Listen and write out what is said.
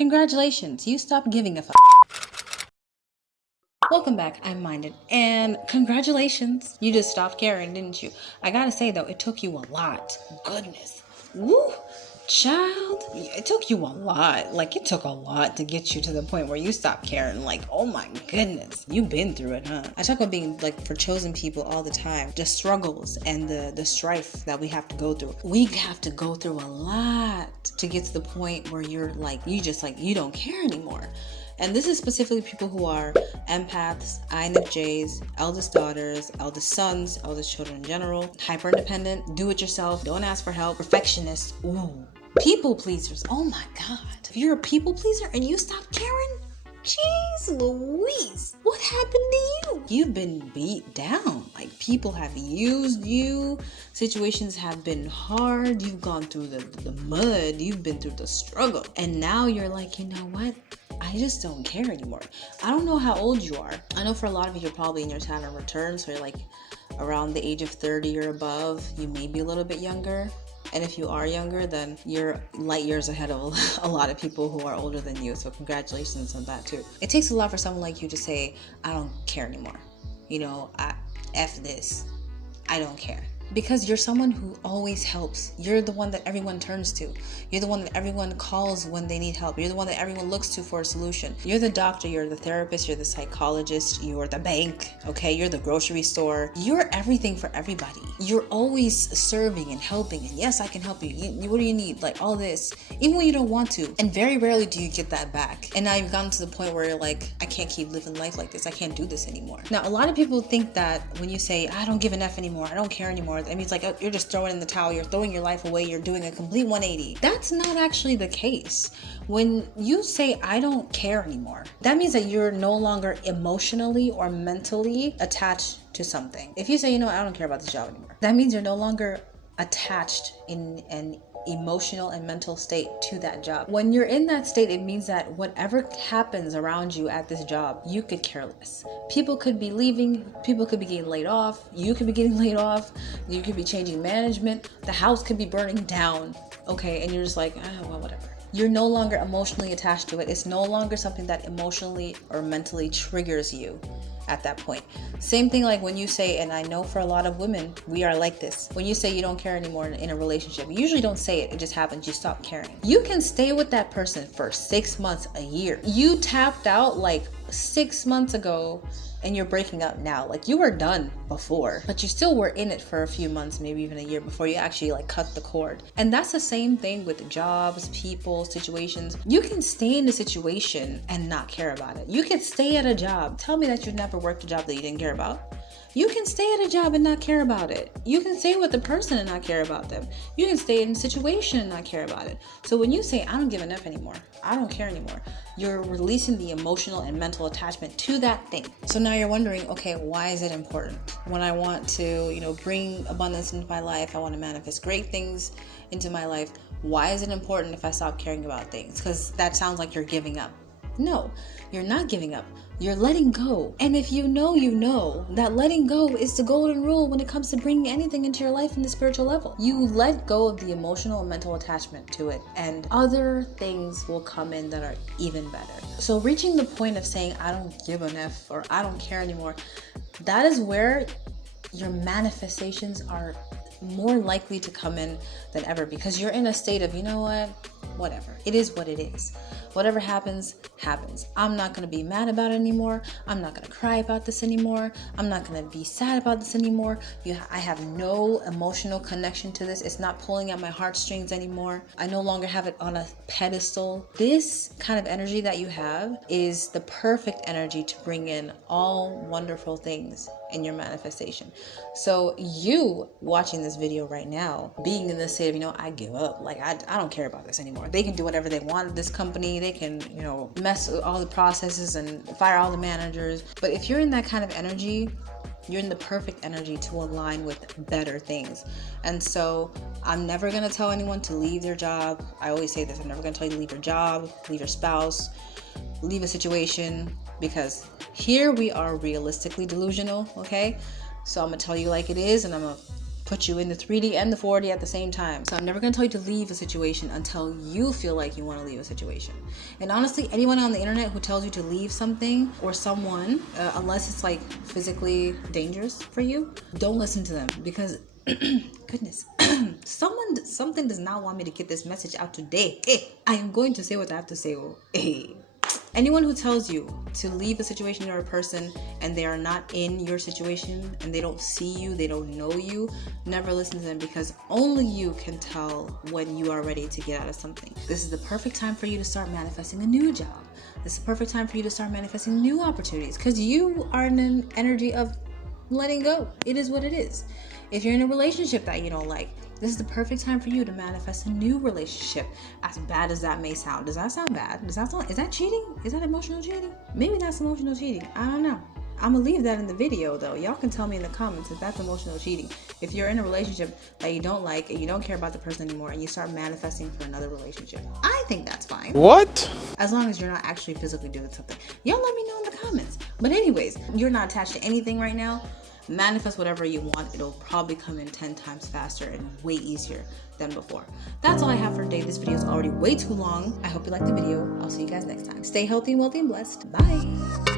Congratulations, you stopped giving a fuck. Welcome back, I'm Minded, and congratulations, you just stopped caring, didn't you? I gotta say though, it took you a lot. Goodness. Woo! Child, it took you a lot. Like, it took a lot to get you to the point where you stopped caring. Like, oh my goodness, you've been through it, huh? I talk about being, like, for chosen people all the time. The struggles and the strife that we have to go through. We have to go through a lot to get to the point where you're like, you don't care anymore. And this is specifically people who are empaths, INFJs, eldest daughters, eldest sons, eldest children in general, hyper independent, do it yourself, don't ask for help, perfectionists, ooh, people pleasers. Oh my God. If you're a people pleaser and you stop caring, jeez Louise, what happened to you? You've been beat down. Like, people have used you. Situations have been hard. You've gone through the mud. You've been through the struggle. And now you're like, you know what? I just don't care anymore. I don't know how old you are. I know for a lot of you, you're probably in your Saturn return, so you're like around the age of 30 or above. You may be a little bit younger. And if you are younger, then you're light years ahead of a lot of people who are older than you. So congratulations on that too. It takes a lot for someone like you to say, I don't care anymore. F this. I don't care. Because you're someone who always helps. You're the one that everyone turns to. You're the one that everyone calls when they need help. You're the one that everyone looks to for a solution. You're the doctor, you're the therapist, you're the psychologist, you're the bank, okay? You're the grocery store. You're everything for everybody. You're always serving and helping. And yes, I can help you. What do you need? Like, all this. Even when you don't want to. And very rarely do you get that back. And now you've gotten to the point where you're like, I can't keep living life like this. I can't do this anymore. Now, a lot of people think that when you say, I don't give an F anymore, I don't care anymore, it means like, oh, you're just throwing in the towel, you're throwing your life away, you're doing a complete 180. That's not actually the case. When you say, I don't care anymore, that means that you're no longer emotionally or mentally attached to something. If you say, I don't care about this job anymore, that means you're no longer attached in an emotional and mental state to that job. When you're in that state, it means that whatever happens around you at this job, you could care less. People could be leaving, people could be getting laid off, you could be getting laid off, you could be changing management, the house could be burning down, okay? And you're just like, well, whatever. You're no longer emotionally attached to it. It's no longer something that emotionally or mentally triggers you at that point. Same thing like when you say, and I know for a lot of women, we are like this. When you say you don't care anymore in a relationship, you usually don't say it. It just happens. You stop caring. You can stay with that person for 6 months, a year. You tapped out like 6 months ago and you're breaking up now. Like, you were done before, but you still were in it for a few months, maybe even a year before you actually like cut the cord. And that's the same thing with jobs, people, situations. You can stay in a situation and not care about it. You can stay at a job. Tell me that you've never worked a job that you didn't care about. You can stay at a job and not care about it. You can stay with the person and not care about them. You can stay in a situation and not care about it. So when you say, I don't give enough anymore, I don't care anymore, you're releasing the emotional and mental attachment to that thing. So now you're wondering, okay, why is it important? When I want to, bring abundance into my life, I want to manifest great things into my life, why is it important if I stop caring about things? Because that sounds like you're giving up. No, you're not giving up. You're letting go. And if you know that letting go is the golden rule when it comes to bringing anything into your life in the spiritual level. You let go of the emotional and mental attachment to it, and other things will come in that are even better. So reaching the point of saying, I don't give an F or I don't care anymore, that is where your manifestations are more likely to come in than ever, because you're in a state of, whatever. It is what it is. Whatever happens, happens. I'm not going to be mad about it anymore. I'm not going to cry about this anymore. I'm not going to be sad about this anymore. I have no emotional connection to this. It's not pulling at my heartstrings anymore. I no longer have it on a pedestal. This kind of energy that you have is the perfect energy to bring in all wonderful things in your manifestation. So you watching this video right now, being in this state of, I give up. Like, I don't care about this anymore. They can do whatever they want at this company. They can, mess with all the processes and fire all the managers. But if you're in that kind of energy, you're in the perfect energy to align with better things. And so I'm never going to tell anyone to leave their job. I always say this. I'm never going to tell you to leave your job, leave your spouse, leave a situation, because here we are realistically delusional, okay? So I'm going to tell you like it is, and I'm going to put you in the 3D and the 4D at the same time. So I'm never going to tell you to leave a situation until you feel like you want to leave a situation. And honestly, anyone on the internet who tells you to leave something or someone, unless it's like physically dangerous for you, don't listen to them, because goodness, something does not want me to get this message out today. Hey, I am going to say what I have to say. Hey. Anyone who tells you to leave a situation or a person and they are not in your situation and they don't see you, they don't know you, never listen to them, because only you can tell when you are ready to get out of something. This is the perfect time for you to start manifesting a new job. This is the perfect time for you to start manifesting new opportunities, because you are in an energy of letting go. It is what it is. If you're in a relationship that you don't like, this is the perfect time for you to manifest a new relationship. As bad as that may sound. Does that sound bad? Is that cheating? Is that emotional cheating? Maybe that's emotional cheating. I don't know. I'm gonna leave that in the video though. Y'all can tell me in the comments if that's emotional cheating. If you're in a relationship that you don't like and you don't care about the person anymore and you start manifesting for another relationship, I think that's fine. What? As long as you're not actually physically doing something. Y'all let me know in the comments. But anyways, you're not attached to anything right now. Manifest whatever you want. It'll probably come in 10 times faster and way easier than before. That's all I have for today. This video is already way too long. I hope you liked the video. I'll see you guys next time. Stay healthy and wealthy and blessed. Bye.